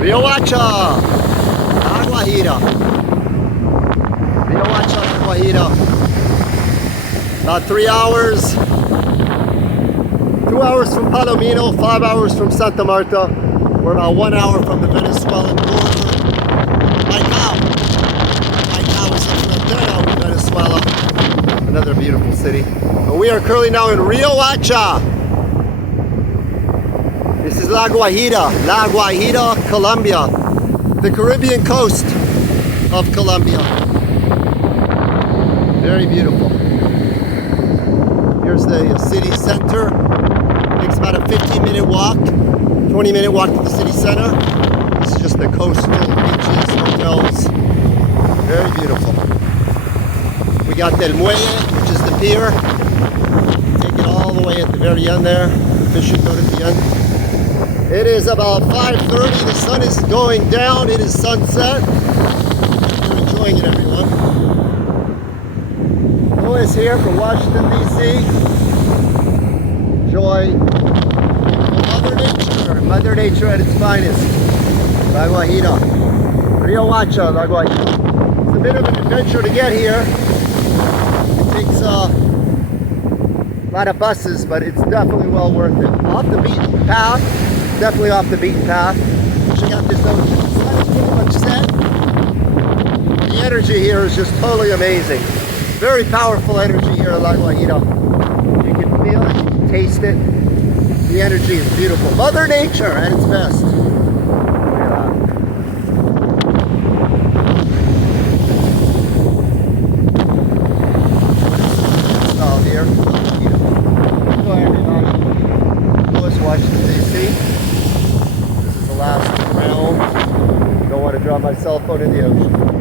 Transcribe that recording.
Riohacha, La Guajira. Riohacha, La Guajira. About 3 hours. 2 hours from Palomino, 5 hours from Santa Marta. We're about 1 hour from the Venezuelan border. Right now is in Frontera with Venezuela. Another beautiful city. And we are currently now in Riohacha. This is La Guajira, Colombia, the Caribbean coast of Colombia. Very beautiful. Here's the city center. Takes about a 15-minute walk, 20-minute walk to the city center. This is just the coastal beaches, hotels. Very beautiful. We got Del Muelle, which is the pier. Take it all the way at the very end there. The fishing boat at the end. It is about 5:30. The sun is going down. It is sunset. You're enjoying it, everyone. Always here from Washington, D.C. Enjoy Mother Nature at its finest. La Guajira. Riohacha, La Guajira. It's a bit of an adventure to get here. It takes a lot of buses, but it's definitely well worth it. Off the beaten path. Definitely off the beaten path. Check out this ocean. The sun is pretty much set. The energy here is just totally amazing. Very powerful energy here at La Guajira. You can feel it, you can taste it. The energy is beautiful. Mother Nature at its best. Style here. Hello everybody. Washington, D.C. This is the last realm. Don't want to drop my cell phone in the ocean.